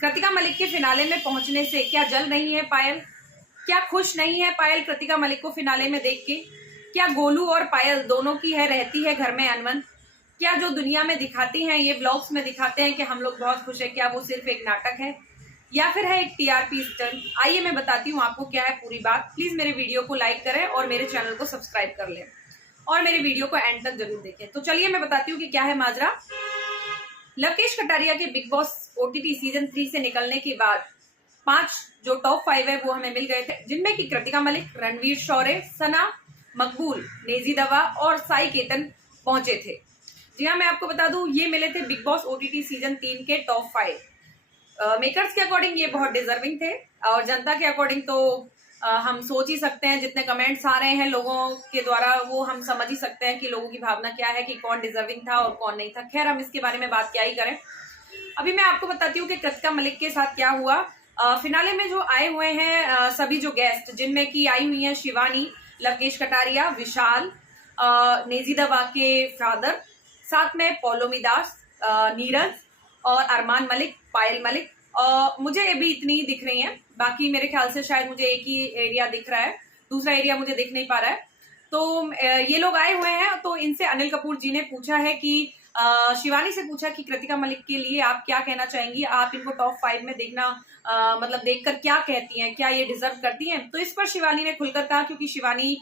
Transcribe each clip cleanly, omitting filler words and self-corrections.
कृतिका मलिक के फिनाले में पहुंचने से क्या जल रही है पायल? क्या खुश नहीं है पायल कृतिका मलिक को फिनाले में देख के? क्या गोलू और पायल दोनों की है रहती है घर में अनबन? क्या जो दुनिया में दिखाती हैं, ये ब्लॉग्स में दिखाते हैं कि हम लोग बहुत खुश है, क्या वो सिर्फ एक नाटक है या फिर है एक टीआरपी स्टंट? आइए मैं बताती हूँ आपको क्या है पूरी बात। प्लीज मेरे वीडियो को लाइक करें और मेरे चैनल को सब्सक्राइब कर लें और मेरे वीडियो को एंड तक जरूर देखें। तो चलिए मैं बताती हूँ कि क्या है माजरा। लवकेश कटारिया के बिग बॉस ओटीटी सीजन 3 से निकलने के बाद 5 जो टॉप 5 है वो हमें मिल गए थे, जिनमें की कृतिका मलिक, रणवीर शौर्य, सना, मकबूल, नेजी दवा और साई केतन पहुंचे थे। जी हाँ, मैं आपको बता दूं ये मिले थे बिग बॉस ओटीटी सीजन 3 के टॉप 5। मेकर्स के अकॉर्डिंग ये बहुत डिजर्विंग थे और जनता के अकॉर्डिंग तो हम सोच ही सकते हैं, जितने कमेंट्स आ रहे हैं लोगों के द्वारा वो हम समझ ही सकते हैं कि लोगों की भावना क्या है कि कौन डिजर्विंग था और कौन नहीं था। खैर, हम इसके बारे में बात क्या ही करें। अभी मैं आपको बताती हूँ कि कृतिका मलिक के साथ क्या हुआ। फिनाले में जो आए हुए हैं सभी जो गेस्ट, जिनमें की आई हुई हैं शिवानी, लवकेश कटारिया, विशाल, नेजी दवा के फादर, साथ में पौलोमी दास, नीरज और अरमान मलिक, पायल मलिक। मुझे अभी इतनी ही दिख रही हैं, बाकी मेरे ख्याल से शायद मुझे एक ही एरिया दिख रहा है, दूसरा एरिया मुझे दिख नहीं पा रहा है। तो ये लोग आए हुए हैं। तो इनसे अनिल कपूर जी ने पूछा है कि शिवानी से पूछा कि कृतिका मलिक के लिए आप क्या कहना चाहेंगी, आप इनको टॉप 5 में देखना मतलब देखकर क्या कहती हैं, क्या ये डिजर्व करती हैं? तो इस पर शिवानी ने खुलकर कहा, क्योंकि शिवानी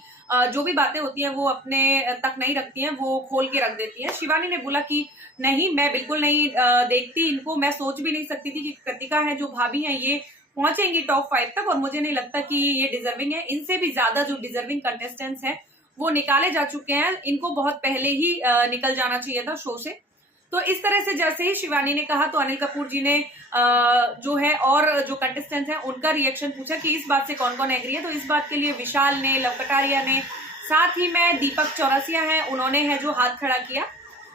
जो भी बातें होती हैं वो अपने तक नहीं रखती हैं, वो खोल के रख देती हैं। शिवानी ने बोला कि नहीं, मैं बिल्कुल नहीं देखती इनको, मैं सोच भी नहीं सकती थी कि कृतिका है जो भाभी हैं ये पहुंचेंगी टॉप 5 तक, और मुझे नहीं लगता कि ये डिजर्विंग है। इनसे भी ज्यादा जो डिजर्विंग कंटेस्टेंट्स हैं वो निकाले जा चुके हैं, इनको बहुत पहले ही निकल जाना चाहिए था शो से। तो इस तरह से जैसे ही शिवानी ने कहा तो अनिल कपूर जी ने जो है और जो कंटेस्टेंट्स हैं उनका रिएक्शन पूछा कि इस बात से कौन कौन एग्री है। तो इस बात के लिए विशाल ने, लव कटारिया ने, साथ ही में दीपक चौरसिया है, उन्होंने है जो हाथ खड़ा किया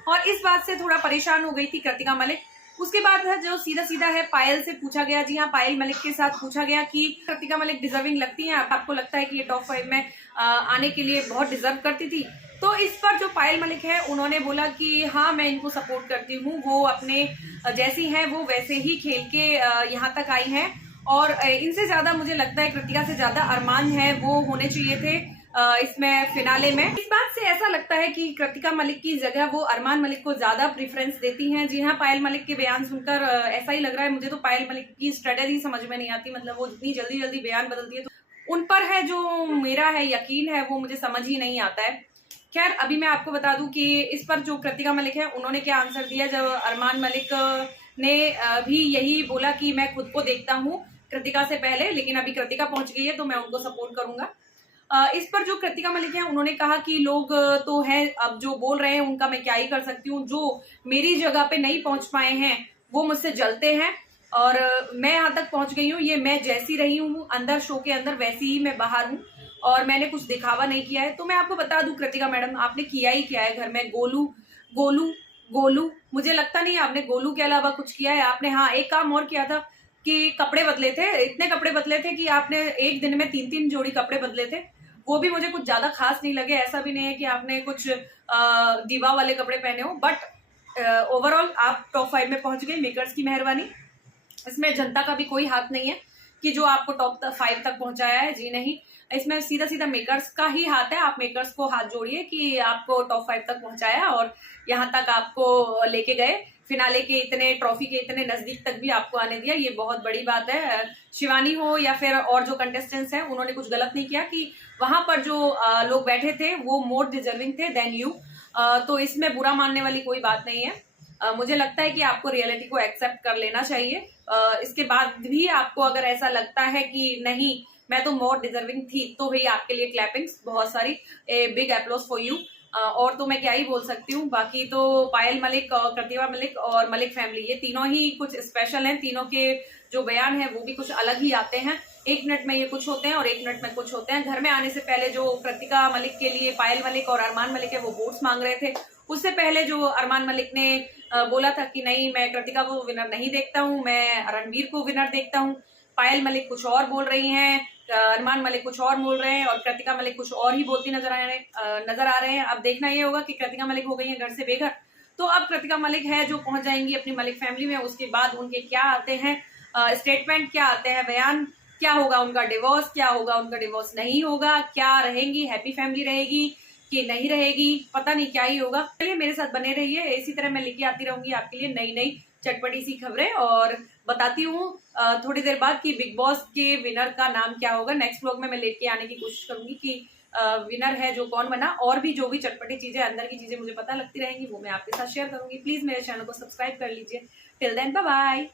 और इस बात से थोड़ा परेशान हो गई थी कृतिका मलिक। उसके बाद है जो सीधा सीधा है पायल से पूछा गया। जी हाँ, पायल मलिक के साथ पूछा गया कि कृतिका मलिक डिजर्विंग लगती हैं, आपको लगता है कि ये टॉप 5 में आने के लिए बहुत डिजर्व करती थी? तो इस पर जो पायल मलिक है उन्होंने बोला कि हाँ, मैं इनको सपोर्ट करती हूँ, वो अपने जैसी हैं वो वैसे ही खेल के यहाँ तक आई हैं और इनसे ज्यादा मुझे लगता है कृतिका से ज्यादा अरमान है वो होने चाहिए थे इसमें फिनाले में। इस बात से ऐसा लगता है कि कृतिका मलिक की जगह वो अरमान मलिक को ज्यादा प्रेफरेंस देती हैं। जी हाँ, पायल मलिक के बयान सुनकर ऐसा ही लग रहा है मुझे। तो पायल मलिक की स्ट्रेटजी समझ में नहीं आती, मतलब वो जितनी जल्दी जल्दी बयान बदलती है तो उन पर है जो मेरा है यकीन है वो मुझे समझ ही नहीं आता है। खैर, अभी मैं आपको बता दूं कि इस पर जो कृतिका मलिक है उन्होंने क्या आंसर दिया। जब अरमान मलिक ने भी यही बोला कि मैं खुद को देखता हूँ कृतिका से पहले, लेकिन अभी कृतिका पहुंच गई है तो मैं उनको सपोर्ट करूंगा। इस पर जो कृतिका मलिक है उन्होंने कहा कि लोग तो हैं, अब जो बोल रहे हैं उनका मैं क्या ही कर सकती हूँ, जो मेरी जगह पे नहीं पहुंच पाए हैं वो मुझसे जलते हैं और मैं यहाँ तक पहुंच गई हूँ। ये मैं जैसी रही हूँ अंदर शो के अंदर वैसी ही मैं बाहर हूँ और मैंने कुछ दिखावा नहीं किया है। तो मैं आपको बता दूं कृतिका मैडम, आपने किया ही क्या है घर में? गोलू गोलू गोलू, मुझे लगता नहीं आपने गोलू के अलावा कुछ किया है। आपने हाँ एक काम और किया था कि कपड़े बदले थे, इतने कपड़े बदले थे कि आपने एक दिन में 3-3 जोड़ी कपड़े बदले थे। वो भी मुझे कुछ ज्यादा खास नहीं लगे। ऐसा भी नहीं है कि आपने कुछ दीवा वाले कपड़े पहने हो, बट ओवरऑल आप टॉप 5 में पहुंच गए, मेकर्स की मेहरबानी। इसमें जनता का भी कोई हाथ नहीं है कि जो आपको टॉप 5 तक पहुंचाया है। जी नहीं, इसमें सीधा सीधा मेकर्स का ही हाथ है। आप मेकर्स को हाथ जोड़िए कि आपको टॉप 5 तक पहुंचाया और यहाँ तक आपको लेके गए, फिनाले के इतने ट्रॉफी के इतने नजदीक तक भी आपको आने दिया, ये बहुत बड़ी बात है। शिवानी हो या फिर और जो कंटेस्टेंट्स हैं उन्होंने कुछ गलत नहीं किया कि वहां पर जो लोग बैठे थे वो मोर डिजर्विंग थे देन यू। तो इसमें बुरा मानने वाली कोई बात नहीं है। मुझे लगता है कि आपको रियलिटी को एक्सेप्ट कर लेना चाहिए। इसके बाद भी आपको अगर ऐसा लगता है कि नहीं मैं तो मोर डिजर्विंग थी, तो भाई आपके लिए क्लैपिंग्स बहुत सारी, a big applause for you. और तो मैं क्या ही बोल सकती हूँ। बाकी तो पायल मलिक और कृतिका मलिक और मलिक फैमिली ये तीनों ही कुछ स्पेशल हैं। तीनों के जो बयान है वो भी कुछ अलग ही आते हैं। 1 मिनट में ये कुछ होते हैं और 1 मिनट में कुछ होते हैं। घर में आने से पहले जो कृतिका मलिक के लिए पायल मलिक और अरमान मलिक है वो वोट्स मांग रहे थे। उससे पहले जो अरमान मलिक ने बोला था कि नहीं मैं कृतिका को विनर नहीं देखता हूँ, मैं रणवीर को विनर देखता हूँ। पायल मलिक कुछ और बोल रही हैं, अरमान मलिक कुछ और बोल रहे हैं और कृतिका मलिक कुछ और ही बोलती नजर आ रहे हैं। अब देखना ये होगा कि कृतिका मलिक हो गई है घर से बेघर, तो अब कृतिका मलिक है जो पहुंच जाएंगी अपनी मलिक फैमिली में, उसके बाद उनके क्या आते हैं स्टेटमेंट क्या आते हैं, बयान क्या होगा उनका, डिवोर्स क्या होगा उनका, डिवोर्स नहीं होगा, क्या रहेंगी, हैप्पी फैमिली रहेगी कि नहीं रहेगी, पता नहीं क्या ही होगा। चलिए मेरे साथ बने रहिए, इसी तरह मैं लेके आती रहूंगी आपके लिए नई नई चटपटी सी खबरें, और बताती हूँ थोड़ी देर बाद कि बिग बॉस के विनर का नाम क्या होगा। नेक्स्ट व्लॉग में मैं लेके आने की कोशिश करूंगी कि विनर है जो कौन बना, और भी जो भी चटपटी चीजें, अंदर की चीजें मुझे पता लगती रहेंगी वो मैं आपके साथ शेयर करूंगी। प्लीज मेरे चैनल को सब्सक्राइब कर लीजिए। Till then bye bye.